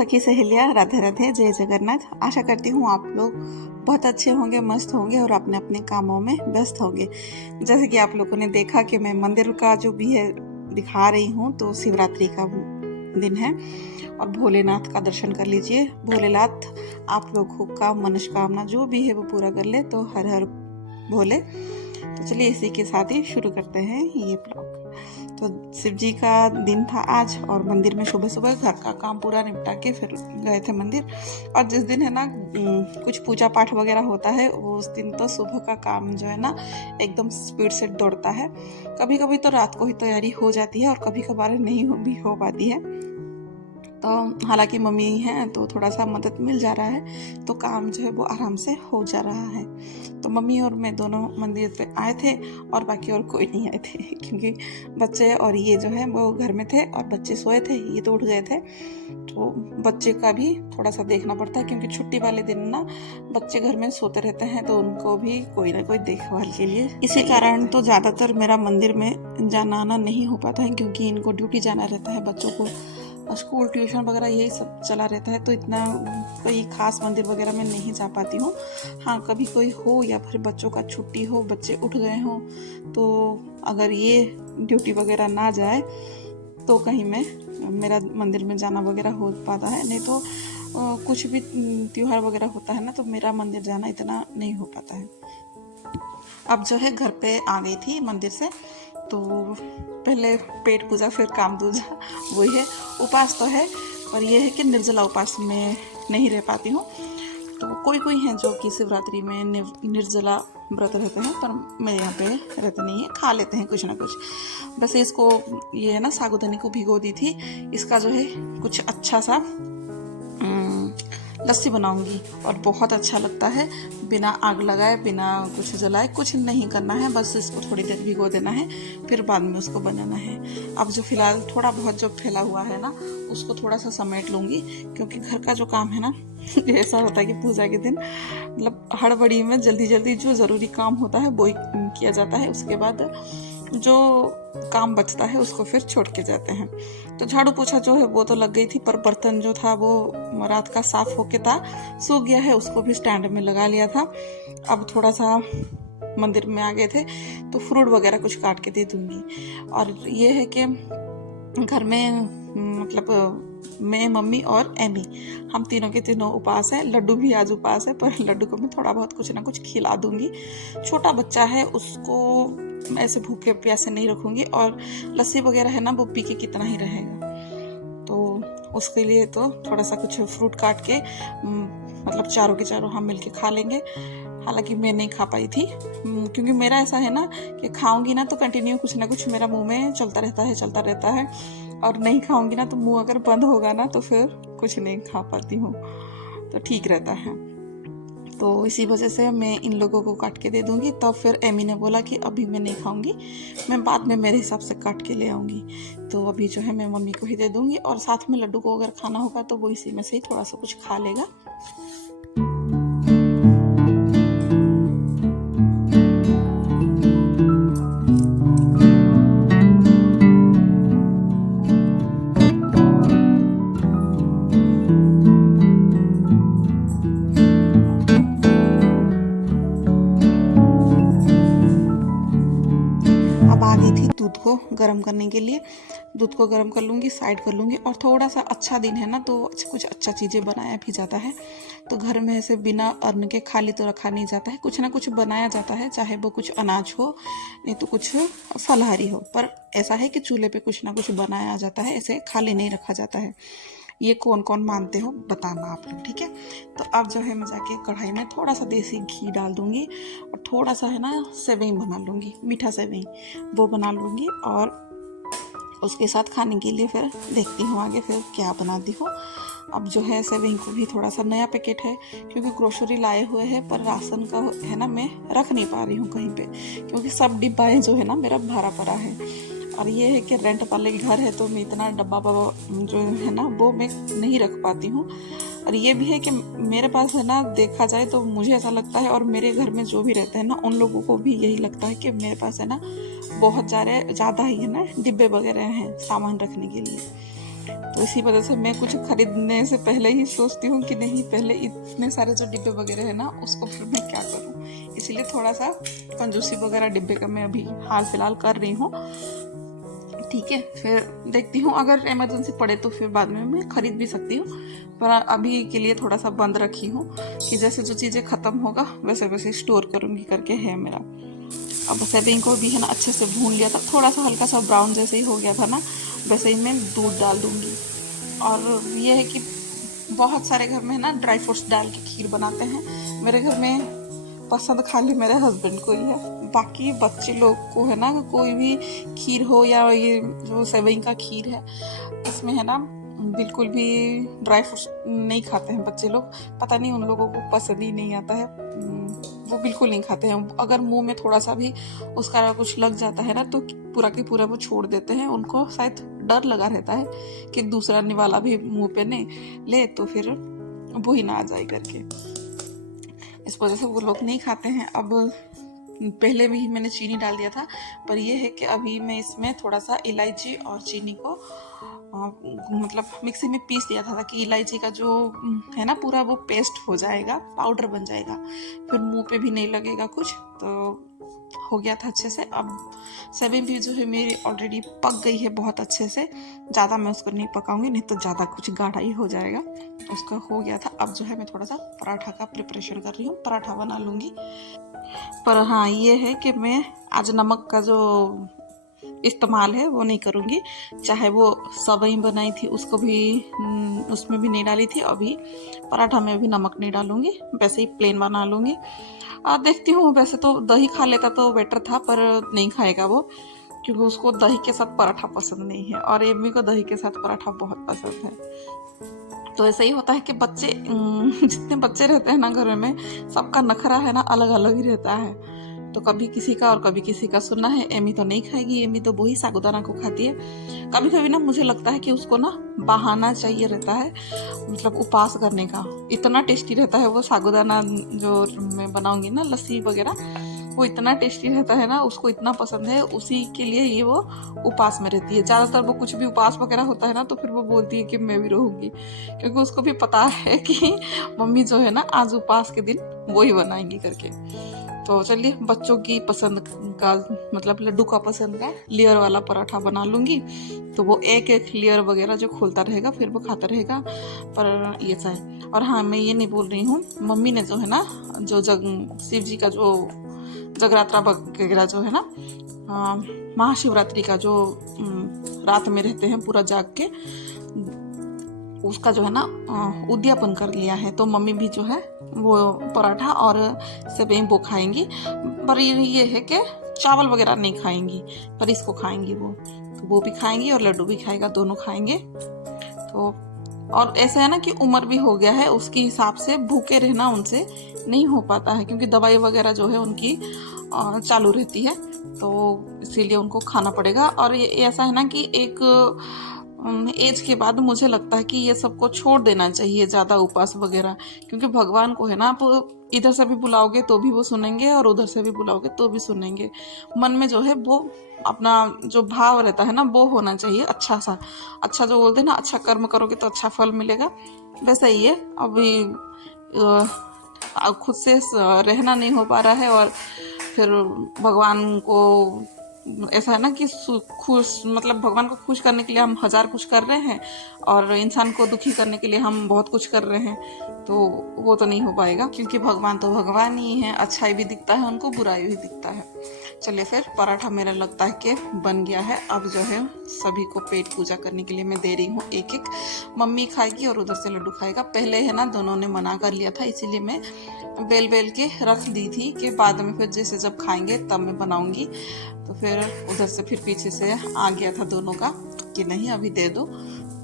सखी सहेलियाँ, राधे राधे, जय जगन्नाथ। आशा करती हूँ आप लोग बहुत अच्छे होंगे, मस्त होंगे और अपने अपने कामों में व्यस्त होंगे। जैसे कि आप लोगों ने देखा कि मैं मंदिर का जो भी है दिखा रही हूँ, तो शिवरात्रि का दिन है और भोलेनाथ का दर्शन कर लीजिए। भोलेनाथ आप लोगों का मनोकामना जो भी है वो पूरा कर ले, तो हर हर भोले। तो चलिए इसी के साथ ही शुरू करते हैं ये ब्लॉग। तो शिव जी का दिन था आज और मंदिर में सुबह सुबह घर का काम पूरा निपटा के फिर गए थे मंदिर। और जिस दिन है ना कुछ पूजा पाठ वगैरह होता है, वो उस दिन तो सुबह का काम जो है ना एकदम स्पीड से दौड़ता है। कभी कभी तो रात को ही तैयारी हो जाती है और कभी कभार नहीं भी हो पाती है। तो हालांकि मम्मी हैं तो थोड़ा सा मदद मिल जा रहा है, तो काम जो है वो आराम से हो जा रहा है। तो मम्मी और मैं दोनों मंदिर पे आए थे और बाकी और कोई नहीं आए थे क्योंकि बच्चे और ये जो है वो घर में थे और बच्चे सोए थे, ये तो उठ गए थे। तो बच्चे का भी थोड़ा सा देखना पड़ता है क्योंकि छुट्टी वाले दिन ना बच्चे घर में सोते रहते हैं, तो उनको भी कोई ना कोई देखभाल के लिए। इसी कारण तो ज़्यादातर मेरा मंदिर में जाना आना नहीं हो पाता है क्योंकि इनको ड्यूटी जाना रहता है, बच्चों को स्कूल ट्यूशन वगैरह यही सब चला रहता है, तो इतना कोई खास मंदिर वगैरह में नहीं जा पाती हूँ। हाँ, कभी कोई हो या फिर बच्चों का छुट्टी हो, बच्चे उठ गए हों, तो अगर ये ड्यूटी वगैरह ना जाए तो कहीं में मेरा मंदिर में जाना वगैरह हो पाता है। नहीं तो कुछ भी त्योहार वगैरह होता है ना, तो मेरा मंदिर जाना इतना नहीं हो पाता है। अब जो है घर पे आ गई थी मंदिर से, तो पहले पेट पूजा फिर काम दूजा, वही है। उपास तो है पर यह है कि निर्जला उपास में नहीं रह पाती हूँ। तो कोई कोई हैं जो कि शिवरात्रि में निर्जला व्रत रहते हैं, पर मेरे यहाँ पे रहते नहीं है, खा लेते हैं कुछ ना कुछ। वैसे इसको ये है ना साबूदाने को भिगो दी थी, इसका जो है कुछ अच्छा सा लस्सी बनाऊंगी और बहुत अच्छा लगता है। बिना आग लगाए, बिना कुछ जलाए, कुछ नहीं करना है, बस इसको थोड़ी देर भिगो देना है, फिर बाद में उसको बनाना है। अब जो फिलहाल थोड़ा बहुत जो फैला हुआ है ना, उसको थोड़ा सा समेट लूँगी क्योंकि घर का जो काम है ना ऐसा होता है कि पूजा के दिन मतलब हड़बड़ी में जल्दी जल्दी जो ज़रूरी काम होता है वो ही किया जाता है, उसके बाद जो काम बचता है उसको फिर छोड़ के जाते हैं। तो झाड़ू पोछा जो है वो तो लग गई थी, पर बर्तन जो था वो रात का साफ होके था, सूख गया है, उसको भी स्टैंड में लगा लिया था। अब थोड़ा सा मंदिर में आ गए थे तो फ्रूट वगैरह कुछ काट के दे दूंगी। और ये है कि घर में मतलब मैं, मम्मी और एमी, हम तीनों के तीनों उपास है। लड्डू भी आज उपास है, पर लड्डू को मैं थोड़ा बहुत कुछ ना कुछ खिला दूंगी। छोटा बच्चा है, उसको ऐसे भूखे प्यासे नहीं रखूंगी, और लस्सी वगैरह है ना वो पी के कितना ही रहेगा, तो उसके लिए तो थोड़ा सा कुछ फ्रूट काट के मतलब चारों के चारों हम मिलके खा लेंगे। हालांकि मैं नहीं खा पाई थी क्योंकि मेरा ऐसा है ना कि खाऊंगी ना तो कंटिन्यू कुछ ना कुछ मेरा मुंह में चलता रहता है, और नहीं खाऊंगी ना तो मुंह अगर बंद होगा ना तो फिर कुछ नहीं खा पाती हूँ, तो ठीक रहता है। तो इसी वजह से मैं इन लोगों को काट के दे दूंगी। तब फिर एमी ने बोला कि अभी मैं नहीं खाऊंगी, मैं बाद में मेरे हिसाब से काट के ले आऊँगी। तो अभी जो है मैं मम्मी को ही दे दूंगी, और साथ में लड्डू को अगर खाना होगा तो वो इसी में से ही थोड़ा सा कुछ खा लेगा। आ गई थी दूध को गर्म करने के लिए। दूध को गर्म कर लूँगी, साइड कर लूँगी, और थोड़ा सा अच्छा दिन है ना तो कुछ अच्छा चीज़ें बनाया भी जाता है। तो घर में ऐसे बिना अन्न के खाली तो रखा नहीं जाता है, कुछ ना कुछ बनाया जाता है, चाहे वो कुछ अनाज हो नहीं तो कुछ फलाहारी हो, पर ऐसा है कि चूल्हे पे कुछ ना कुछ बनाया जाता है, ऐसे खाली नहीं रखा जाता है। ये कौन कौन मानते हो बताना आप लोग, ठीक है। तो अब जो है मैं जाके कढ़ाई में थोड़ा सा देसी घी डाल दूँगी और थोड़ा सा है ना सेवई बना लूँगी, मीठा सेवई वो बना लूँगी, और उसके साथ खाने के लिए फिर देखती हूँ आगे फिर क्या बनाती हूँ। अब जो है सेवई को भी थोड़ा सा नया पैकेट है क्योंकि ग्रोसरी लाए हुए हैं, पर राशन का है ना मैं रख नहीं पा रही हूँ कहीं पे क्योंकि सब डिब्बाएँ जो है ना मेरा भरा पड़ा है। और ये है कि रेंट वाले घर है तो मैं इतना डब्बा जो है ना वो मैं नहीं रख पाती हूँ। और ये भी है कि मेरे पास है ना देखा जाए तो मुझे ऐसा लगता है, और मेरे घर में जो भी रहते हैं ना उन लोगों को भी यही लगता है कि मेरे पास है ना बहुत ज़्यादा ही है ना डिब्बे वगैरह हैं सामान रखने के लिए। तो इसी वजह से मैं कुछ खरीदने से पहले ही सोचती हूँ कि नहीं, पहले इतने सारे जो डिब्बे वगैरह है ना उसको फिर मैं क्या करूँ। इसीलिए थोड़ा सा कंजूसी वगैरह डिब्बे का मैं अभी हाल फिलहाल कर रही हूँ। ठीक है, फिर देखती हूँ, अगर इमरजेंसी पड़े तो फिर बाद में मैं खरीद भी सकती हूँ, पर अभी के लिए थोड़ा सा बंद रखी हूँ कि जैसे जो चीज़ें ख़त्म होगा वैसे वैसे स्टोर करूँगी करके है मेरा। अब सेविंग को भी है ना अच्छे से भून लिया था, थोड़ा सा हल्का सा ब्राउन जैसे ही हो गया था ना, वैसे ही मैं दूध डाल दूँगी। और ये है कि बहुत सारे घर में ना ड्राई फ्रूट्स डाल के खीर बनाते हैं। मेरे घर में पसंद खाली मेरे हस्बैंड को ही है, बाकी बच्चे लोग को है ना कोई भी खीर हो या ये जो सेवई का खीर है इसमें है ना बिल्कुल भी ड्राई फ्रूट्स नहीं खाते हैं बच्चे लोग। पता नहीं उन लोगों को पसंद ही नहीं आता है, वो बिल्कुल नहीं खाते हैं। अगर मुंह में थोड़ा सा भी उसका कुछ लग जाता है ना तो पूरा के पूरा वो छोड़ देते हैं। उनको शायद डर लगा रहता है कि दूसरा निवाला भी मुंह पे नहीं ले तो फिर वो ही ना आ जाए करके, इस वजह से वो लोग नहीं खाते हैं। अब पहले भी मैंने चीनी डाल दिया था, पर यह है कि अभी मैं इसमें थोड़ा सा इलायची और चीनी को मतलब मिक्सी में पीस दिया था ताकि इलायची का जो है ना पूरा वो पेस्ट हो जाएगा, पाउडर बन जाएगा, फिर मुंह पे भी नहीं लगेगा कुछ, तो हो गया था अच्छे से। अब सेवई भी जो है मेरी ऑलरेडी पक गई है बहुत अच्छे से, ज़्यादा मैं उसको नहीं पकाऊंगी नहीं तो ज़्यादा कुछ गाढ़ा ही हो जाएगा। उसका हो गया था। अब जो है मैं थोड़ा सा पराठा का प्रिपरेशन कर रही हूँ, पराठा बना लूँगी। पर हाँ ये है कि मैं आज नमक का जो इस्तेमाल है वो नहीं करूँगी, चाहे वो सेवई बनाई थी उसको भी उसमें भी नहीं डाली थी, अभी पराठा में भी नमक नहीं डालूँगी, वैसे ही प्लेन बना लूँगी। देखती हूँ, वैसे तो दही खा लेता तो बेटर था, पर नहीं खाएगा वो क्योंकि उसको दही के साथ पराठा पसंद नहीं है और एमी को दही के साथ पराठा बहुत पसंद है। तो ऐसा ही होता है कि बच्चे जितने बच्चे रहते हैं ना घर में, सबका नखरा है ना अलग अलग ही रहता है। तो कभी किसी का और कभी किसी का सुनना है। एमी तो नहीं खाएगी, एमी तो वही साबूदाना को खाती है। कभी कभी ना मुझे लगता है कि उसको ना बहाना चाहिए रहता है, मतलब उपवास करने का। इतना टेस्टी रहता है वो साबूदाना जो मैं बनाऊंगी ना लस्सी वगैरह, वो इतना टेस्टी रहता है ना, उसको इतना पसंद है, उसी के लिए ये वो उपवास में रहती है। ज़्यादातर वो कुछ भी उपवास वगैरह होता है ना तो फिर वो बोलती है कि मैं भी रहूँगी, क्योंकि उसको भी पता है कि मम्मी जो है ना आज उपवास के दिन वो ही बनाएंगी करके। तो चलिए बच्चों की पसंद का मतलब लड्डू का पसंद का लेयर वाला पराठा बना लूँगी, तो वो एक एक लेयर वगैरह जो खोलता रहेगा फिर वो खाता रहेगा। पर ये है। और हाँ मैं ये नहीं बोल रही हूँ, मम्मी ने जो है ना जो शिव जी का जो जगरात्रा वगैरह जो है ना महाशिवरात्रि का जो रात में रहते हैं पूरा जाग के, उसका जो है ना उद्यापन कर लिया है। तो मम्मी भी जो है वो पराठा और सेवई वो खाएंगी, पर ये है कि चावल वगैरह नहीं खाएंगी, पर इसको खाएंगी वो भी खाएंगी और लड्डू भी खाएगा, दोनों खाएंगे। तो और ऐसा है ना कि उम्र भी हो गया है, उसके हिसाब से भूखे रहना उनसे नहीं हो पाता है, क्योंकि दवाई वगैरह जो है उनकी चालू रहती है, तो इसीलिए उनको खाना पड़ेगा। और ये ऐसा है ना कि एक एज के बाद मुझे लगता है कि ये सबको छोड़ देना चाहिए ज़्यादा उपवास वगैरह, क्योंकि भगवान को है ना आप इधर से भी बुलाओगे तो भी वो सुनेंगे और उधर से भी बुलाओगे तो भी सुनेंगे। मन में जो है वो अपना जो भाव रहता है ना वो होना चाहिए अच्छा सा, अच्छा जो बोलते हैं ना अच्छा कर्म करोगे तो अच्छा फल मिलेगा, वैसा ही है। अभी खुद से रहना नहीं हो पा रहा है और फिर भगवान को ऐसा है ना कि खुश मतलब भगवान को खुश करने के लिए हम हजार कुछ कर रहे हैं और इंसान को दुखी करने के लिए हम बहुत कुछ कर रहे हैं, तो वो तो नहीं हो पाएगा, क्योंकि भगवान तो भगवान ही है, अच्छाई भी दिखता है उनको, बुराई भी दिखता है। चलिए फिर पराठा मेरा लगता है कि बन गया है। अब जो है सभी को पेट पूजा करने के लिए मैं दे रही हूँ एक एक, मम्मी खाएगी और उधर से लड्डू खाएगा। पहले है ना दोनों ने मना कर लिया था, इसीलिए मैं बेल बेल के रख दी थी कि बाद में फिर जैसे जब खाएंगे तब मैं बनाऊंगी। तो फिर उधर से फिर पीछे से आ गया था दोनों का कि नहीं अभी दे दो,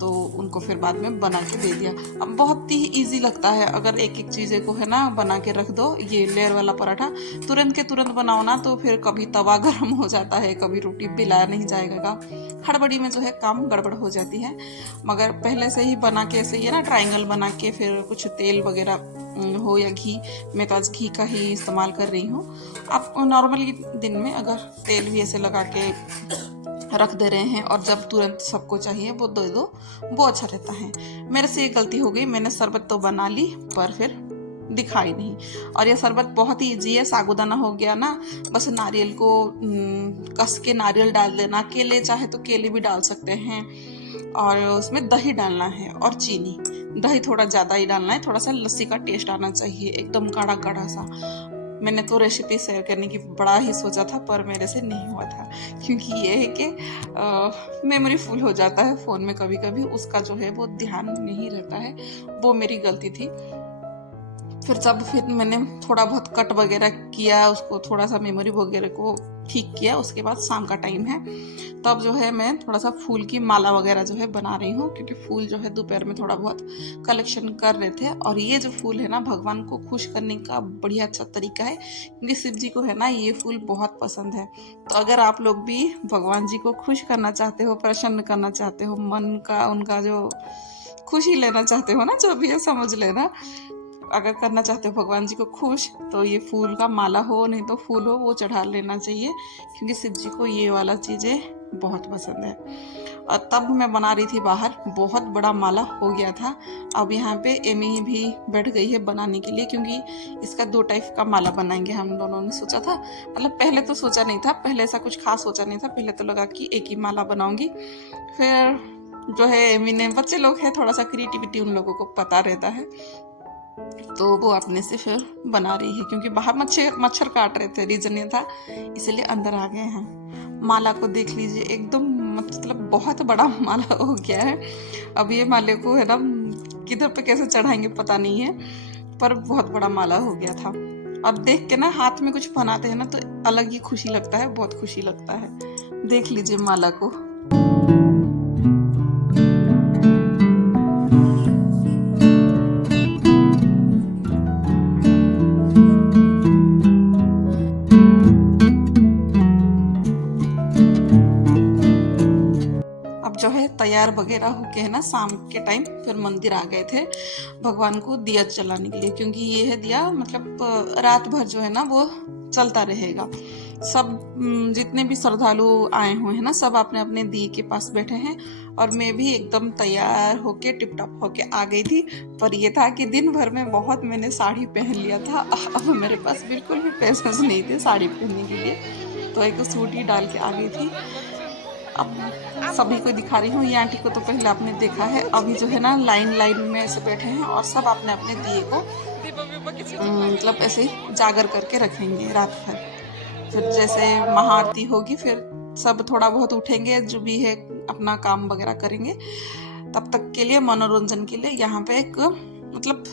तो उनको फिर बाद में बना के दे दिया। अब बहुत ही इजी लगता है, अगर एक एक चीज़ें को है ना बना के रख दो। ये लेयर वाला पराठा तुरंत के तुरंत बनाओ ना तो फिर कभी तवा गर्म हो जाता है, कभी रोटी बेला नहीं जाएगा, हड़बड़ी में जो है काम गड़बड़ हो जाती है। मगर पहले से ही बना के ऐसे ही ना ट्रायंगल बना के फिर कुछ तेल वगैरह हो या घी, मैं तो आज घी का ही इस्तेमाल कर रही हूँ। आप नॉर्मली दिन में अगर तेल भी ऐसे लगा के रख दे रहे हैं और जब तुरंत सबको चाहिए वो दे दो, वो अच्छा रहता है। मेरे से ये गलती हो गई, मैंने शरबत तो बना ली पर फिर दिखाई नहीं। और ये शरबत बहुत ही ईजी है, साबूदाना हो गया ना, बस नारियल को कस के नारियल डाल देना, केले चाहे तो केले भी डाल सकते हैं, और उसमें दही डालना है और चीनी। दही थोड़ा ज़्यादा ही डालना है, थोड़ा सा लस्सी का टेस्ट आना चाहिए, एकदम गाढ़ा गाढ़ा सा। मैंने तो रेसिपी शेयर करने की बड़ा ही सोचा था पर मेरे से नहीं हुआ था, क्योंकि ये है कि मेमोरी फुल हो जाता है फ़ोन में कभी कभी, उसका जो है वो ध्यान नहीं रहता है, वो मेरी गलती थी। फिर मैंने थोड़ा बहुत कट वगैरह किया, उसको थोड़ा सा मेमोरी वगैरह को ठीक किया, उसके बाद शाम का टाइम है, तब जो है मैं थोड़ा सा फूल की माला वगैरह जो है बना रही हूँ, क्योंकि फूल जो है दोपहर में थोड़ा बहुत कलेक्शन कर रहे थे। और ये जो फूल है ना, भगवान को खुश करने का बढ़िया अच्छा तरीका है, क्योंकि शिव जी को है ना ये फूल बहुत पसंद है। तो अगर आप लोग भी भगवान जी को खुश करना चाहते हो, प्रसन्न करना चाहते हो, मन का उनका जो खुशी लेना चाहते हो ना, जो भी है समझ लेना, अगर करना चाहते हो भगवान जी को खुश, तो ये फूल का माला हो नहीं तो फूल हो वो चढ़ा लेना चाहिए, क्योंकि शिव जी को ये वाला चीज़ें बहुत पसंद है। और तब मैं बना रही थी बाहर, बहुत बड़ा माला हो गया था। अब यहाँ पे एमी भी बैठ गई है बनाने के लिए, क्योंकि इसका 2 टाइप का माला बनाएंगे हम दोनों ने सोचा था। मतलब पहले तो सोचा नहीं था, पहले ऐसा कुछ खास सोचा नहीं था, पहले तो लगा कि एक ही माला बनाऊंगी। फिर जो है एमी ने, बच्चे लोग हैं थोड़ा सा क्रिएटिविटी उन लोगों को पता रहता है, तो वो अपने से फिर बना रही है, क्योंकि बाहर मच्छर काट रहे थे, रीजन ये था, इसलिए अंदर आ गए हैं। माला को देख लीजिए, एकदम मतलब बहुत बड़ा माला हो गया है। अब ये माले को है ना किधर पे कैसे चढ़ाएंगे पता नहीं है, पर बहुत बड़ा माला हो गया था। अब देख के ना हाथ में कुछ बनाते हैं ना तो अलग ही खुशी लगता है, बहुत खुशी लगता है। देख लीजिए माला को। अब जो है तैयार वगैरह होके है ना, शाम के टाइम फिर मंदिर आ गए थे भगवान को दिया जलाने के लिए, क्योंकि ये है दिया मतलब रात भर जो है ना वो चलता रहेगा। सब जितने भी श्रद्धालु आए हुए हैं ना, सब अपने अपने दिए के पास बैठे हैं, और मैं भी एकदम तैयार होके टिप टॉप होके आ गई थी। पर ये था कि दिन भर में बहुत मैंने साड़ी पहन लिया था, अब मेरे पास बिल्कुल भी पैसे नहीं थे साड़ी पहनने के लिए, तो एक सूट ही डाल के आ गई थी। अब सभी को दिखा रही हूँ, ये आंटी को तो पहले आपने देखा है। अभी जो है ना लाइन लाइन में ऐसे बैठे हैं और सब अपने अपने दिए को मतलब ऐसे जागर करके रखेंगे रात भर। फिर जैसे महाआरती होगी फिर सब थोड़ा बहुत उठेंगे, जो भी है अपना काम वगैरह करेंगे। तब तक के लिए मनोरंजन के लिए यहाँ पे एक मतलब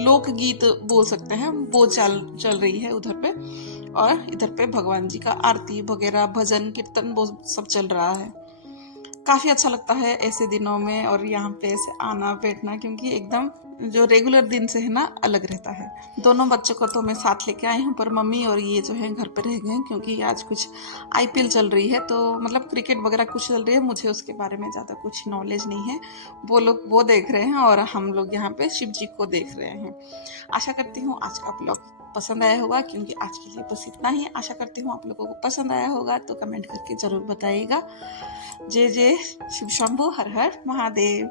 लोकगीत बोल सकते हैं, वो चल रही है उधर पे, और इधर पे भगवान जी का आरती वगैरह भजन कीर्तन वो सब चल रहा है। काफ़ी अच्छा लगता है ऐसे दिनों में, और यहाँ पे ऐसे आना बैठना, क्योंकि एकदम जो रेगुलर दिन से है ना अलग रहता है। दोनों बच्चों को तो मैं साथ लेके आई हूँ, पर मम्मी और ये जो है घर पे रह गए, क्योंकि आज कुछ आईपीएल चल रही है, तो मतलब क्रिकेट वगैरह कुछ चल रही है, मुझे उसके बारे में ज़्यादा कुछ नॉलेज नहीं है। वो लोग वो देख रहे हैं और हम लोग यहाँ पे शिव जी को देख रहे हैं। आशा करती हूँ आज का ब्लॉग पसंद आया होगा, क्योंकि आज के लिए बस इतना ही। आशा करती हूँ आप लोगों को पसंद आया होगा, तो कमेंट करके ज़रूर बताइएगा। जय जय शिव शंभू, हर हर महादेव।